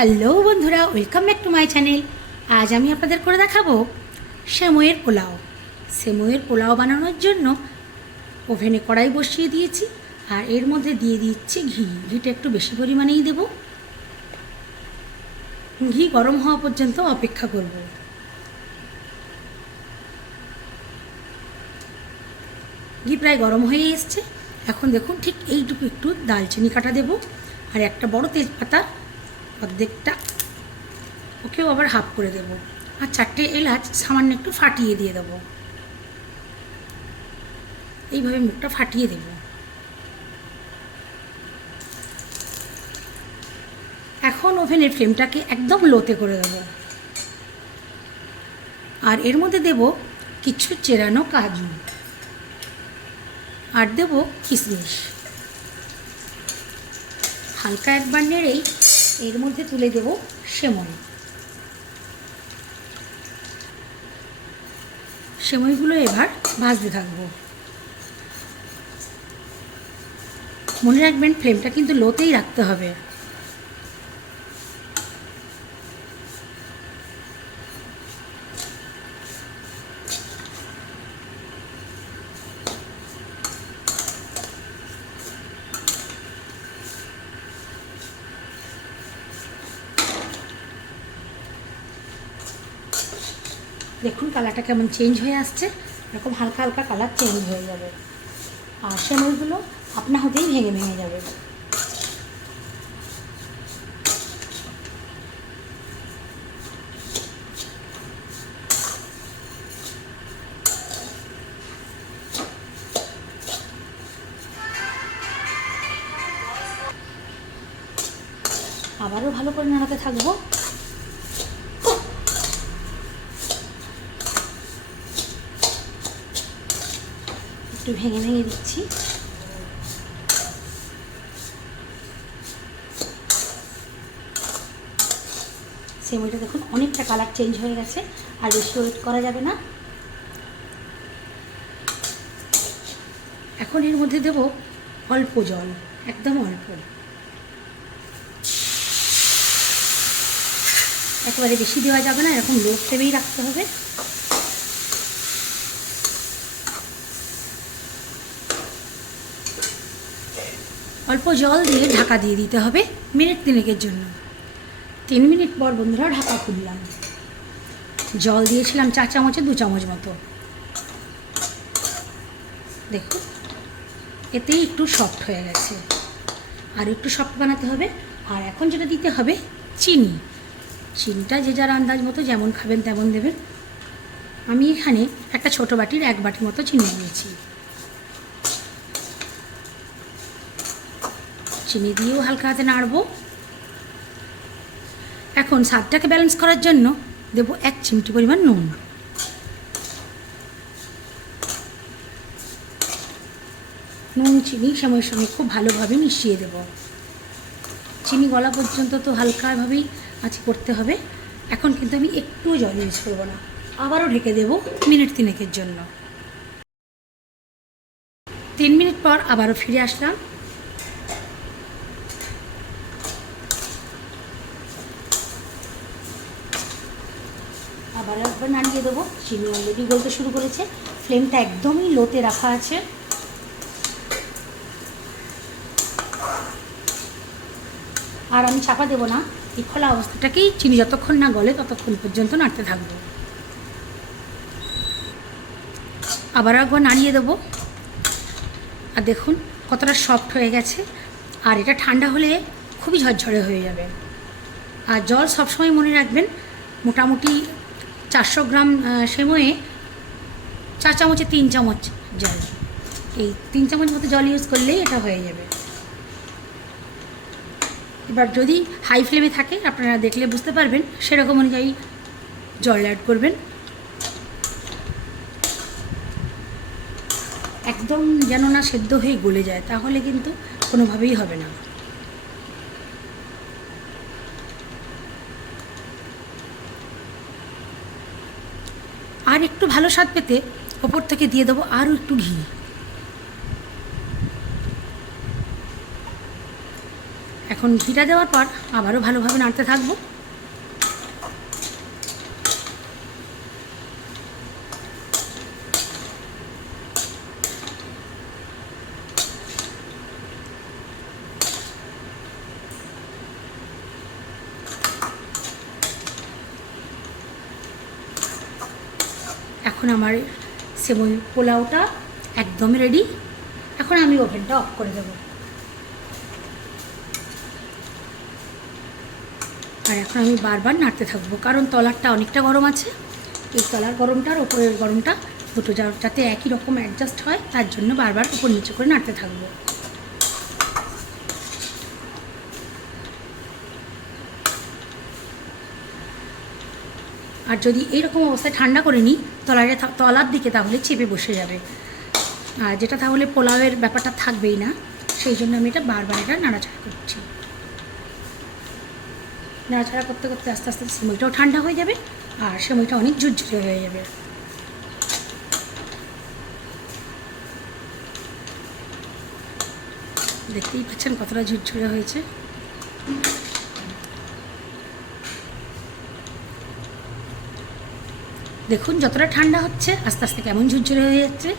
Hello বন্ধুরা, welcome back to my channel. আজ আমি আপনাদের করে দেখাবো সেমইয়ের পোলাও। সেমইয়ের পোলাও বানানোর জন্য ওভেনে কড়াই বসিয়ে দিয়েছি, আর এর মধ্যে দিয়ে দিচ্ছি ঘিটা একটু বেশি পরিমাণেই দেব। ঘি গরম হওয়া পর্যন্ত অপেক্ষা করব। ঘি প্রায় গরম হয়ে এসছে। এখন দেখুন ঠিক এইটুকু একটু দালচিনি কাটা দেব, আর একটা বড় তেজপাতা অর্ধেকটা, ওকেও আবার হাফ করে দেব, আর 4টে এলাচ সামান্য একটু ফাটিয়ে দিয়ে দেব। এইভাবে মুখটা ফাটিয়ে দেব। এখন ওভেনের ফ্লেমটাকে একদম লোতে করে দেব, আর এর মধ্যে দেব কিছু চেরানো কাজু, আর দেব কিশমিশ। হালকা একবার নেড়েই এর মধ্যে তুলে দেব সেমই। সেমইগুলো এবার ভাজতে থাকবো। মনে রাখবেন ফ্লেমটা কিন্তু লোতেই রাখতে হবে। দেখুন কালারটা কেমন চেঞ্জ হয়ে আসছে। এরকম হালকা হালকা কালার চেঞ্জ হয়ে যাবে, আর সেমইগুলো আপনা হতেই ভেঙে ভেঙে যাবে। আবারও ভালো করে নাড়াতে থাকবো। একটু ভেঙে ভেঙে দিচ্ছি। সেমইটা দেখুন অনেকটা কালার চেঞ্জ হয়ে গেছে, আর বেশি ওয়েট করা যাবে না। এখন এর মধ্যে দেব অল্প জল, একদম অল্প, একেবারে বেশি দেওয়া যাবে না, এরকম লো ফ্লেমেই রাখতে হবে। অল্প জল দিয়ে ঢাকা দিয়ে দিতে হবে মিনিট 3 জন্য। 3 মিনিট পর বন্ধুরা ঢাকা খুললাম। জল দিয়েছিলাম 4 চামচে 2 চামচ মতো। দেখুন এতেই একটু সফট হয়ে গেছে, আর একটু সফট বানাতে হবে। আর এখন যেটা দিতে হবে চিনি। চিনিটা যে যার আন্দাজ মতো যেমন খাবেন তেমন দেবেন। আমি এখানে একটা ছোটো বাটির 1 বাটি মতো চিনি দিয়েছি। চিনি দিয়েও হালকা হাতে নাড়বো। এখন স্বাদটাকে ব্যালেন্স করার জন্য দেব 1 চিমটি পরিমাণ নুন। নুন চিনি সময়ের সঙ্গে খুব ভালোভাবে মিশিয়ে দেব। চিনি গলা পর্যন্ত তো হালকাভাবেই আঁচ করতে হবে। এখন কিন্তু আমি একটুও জল ইউজ করবো না। আবারও ঢেকে দেব মিনিট 3 জন্য। 3 মিনিট পর আবারও ফিরে আসলাম। আবার একবার নাড়িয়ে দেবো। চিনি অলরেডি গলতে শুরু করেছে। ফ্লেমটা একদমই লোতে রাখা আছে। আর আমি চাপা দেবো না, এই খোলা অবস্থাটাকেই চিনি যতক্ষণ না গলে ততক্ষণ পর্যন্ত নাড়তে থাকবো। আবার একবার নাড়িয়ে দেবো। আর দেখুন কতটা সফট হয়ে গেছে। আর এটা ঠান্ডা হলে খুবই ঝরঝরে হয়ে যাবে। আর জল সবসময় মনে রাখবেন, মোটামুটি 400 গ্রাম সেময়ে 4 চামচে 3 চামচ জল। এই 3 চামচ মতো জল ইউজ করলেই এটা হয়ে যাবে। এবার যদি হাই ফ্লেমে থাকে, আপনারা দেখলে বুঝতে পারবেন, সেরকম অনুযায়ী জল অ্যাড করবেন। একদম যেন না সেদ্ধ হয়ে গলে যায়, তাহলে কিন্তু কোনোভাবেই হবে না। আর একটু ভালো স্বাদ পেতে ওপর থেকে দিয়ে দেবো আরও একটু ঘি। এখন ঘিটা দেওয়ার পর আবারও ভালোভাবে নাড়তে থাকবো। এখন আমার সেমই পোলাওটা একদম রেডি। এখন আমি ওভেনটা অফ করে দেবো। আর এখন আমি বারবার নাড়তে থাকবো, কারণ তলারটা অনেকটা গরম আছে। এই তলার গরমটার ওপরের গরমটা দুটো যাতে একই রকম অ্যাডজাস্ট হয়, তার জন্য বারবার উপর নিচে করে নাড়তে থাকবো। আর যদি এইরকম অবস্থায় ঠান্ডা করে নিই তলার দিকে, তাহলে চেপে বসে যাবে, আর যেটা তাহলে পোলাওয়ের ব্যাপারটা থাকবেই না। সেই জন্য আমি এটা বারবার নাড়াচাড়া করছি। নাড়াচাড়া করতে করতে আস্তে আস্তে সেমইটাও ঠান্ডা হয়ে যাবে, আর সেমইটা অনেক ঝুরঝুরে হয়ে যাবে। দেখতেই পাচ্ছেন কতটা ঝুরঝুরে হয়েছে। দেখুন যতটা ঠান্ডা হচ্ছে আস্তে আস্তে কেমন ঝুরঝুরে হয়ে যাচ্ছে।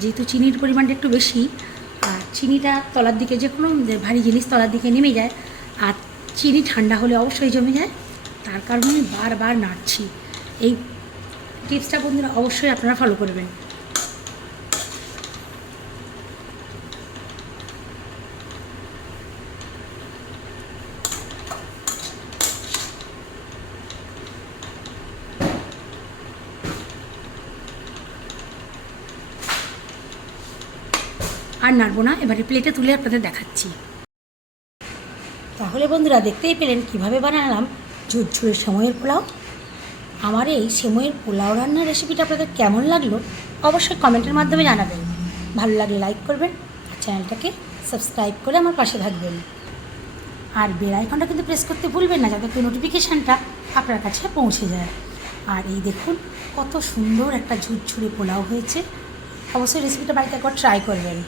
যেহেতু চিনির পরিমাণটা একটু বেশি, আর চিনিটা তলার দিকে, যে কোনো ভারী জিনিস তলার দিকে নেমে যায়, আর চিনি ঠান্ডা হলে অবশ্যই জমে যায়, তার কারণে আমি বারবার নাড়ছি। এই টিপসটা বন্ধুরা অবশ্যই আপনারা ফলো করবেন। আর নাড়বো না, এবারে প্লেটে তুলে আপনাদের দেখাচ্ছি। তাহলে বন্ধুরা দেখতেই পেলেন কীভাবে বানালাম ঝুরঝুরে সেমইয়ের পোলাও। আমার এই সেমইয়ের পোলাও রান্নার রেসিপিটা আপনাদের কেমন লাগলো অবশ্যই কমেন্টের মাধ্যমে জানাবেন। ভালো লাগলে লাইক করবেন, আর চ্যানেলটাকে সাবস্ক্রাইব করে আমার পাশে থাকবেন। আর বেল আইকনটা কিন্তু প্রেস করতে ভুলবেন না, যাতে নোটিফিকেশানটা আপনার কাছে পৌঁছে যায়। আর এই দেখুন কত সুন্দর একটা ঝুরঝুরে পোলাও হয়েছে। অবশ্যই রেসিপিটা বাড়িতে একবার ট্রাই করবেন।